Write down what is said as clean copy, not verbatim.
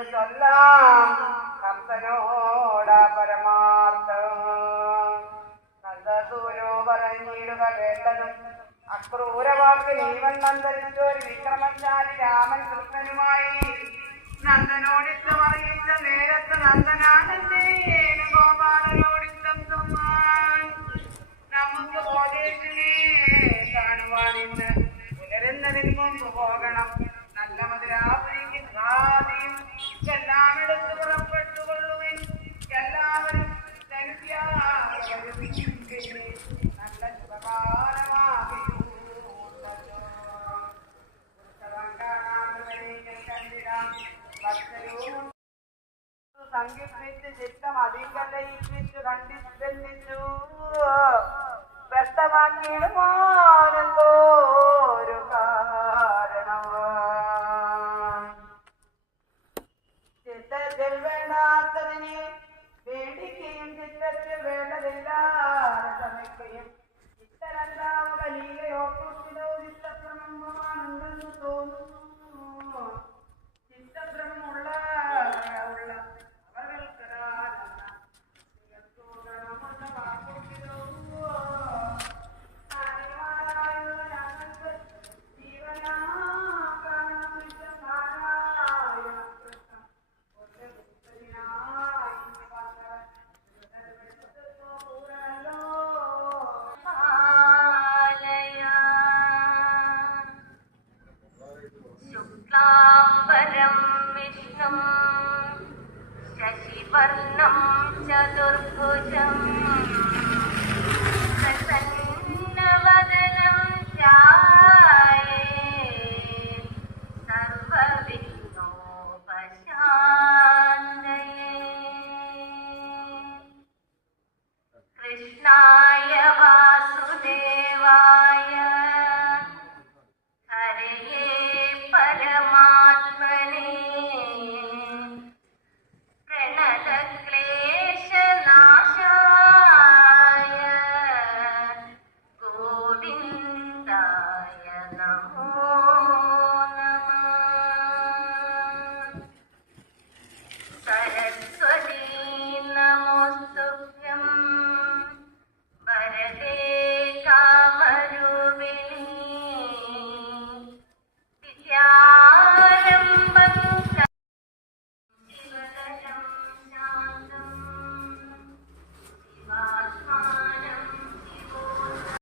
എന്ന് ചൊല്ലാം കർത്തനോട പരമാർത്ഥം. നന്ദസൂനോ പറഞ്ഞിടുക കേട്ടതും അക്രൂരവാക്ക് നീവൻ മന്ത്രിച്ചൊരു വിക്രമശാലി രാമൻ കൃഷ്ണനുമായി നന്ദനോടിത്തം അറിയിച്ച നേരത്ത് നന്ദനാനന്ദേ ഗോപാലനോടിത്തം സമ്മാൻ നമുക്ക് ബോധേശനെ കാണുവാൻ ഇന്ന് പുലരുന്നതിന് മുമ്പ് പോകണം. നല്ല മധുരാപുരിക്ക് ധാതിയും എല്ലാം എടുത്ത് പുറപ്പെട്ടുകൊള്ളുവിൻ. എല്ലാവരും നല്ല ശുഭകാലമാകി സംഘിപ്പിച്ച് ചിത്തം അതിങ്കലയിപ്പിച്ചു കണ്ടിച്ചു വ്യക്തമാക്കിയിടുമാനെന്തോരു കാരണം. ചിത്തത്തിൽ വേണ്ടാത്തതിനെ വേണ്ടിക്കുകയും ചിത്തത്തിൽ വേണ്ടതില്ലാതെ ശ്രമിക്കുകയും ചിത്തരണ്ടാവുക ലീലയോർത്തു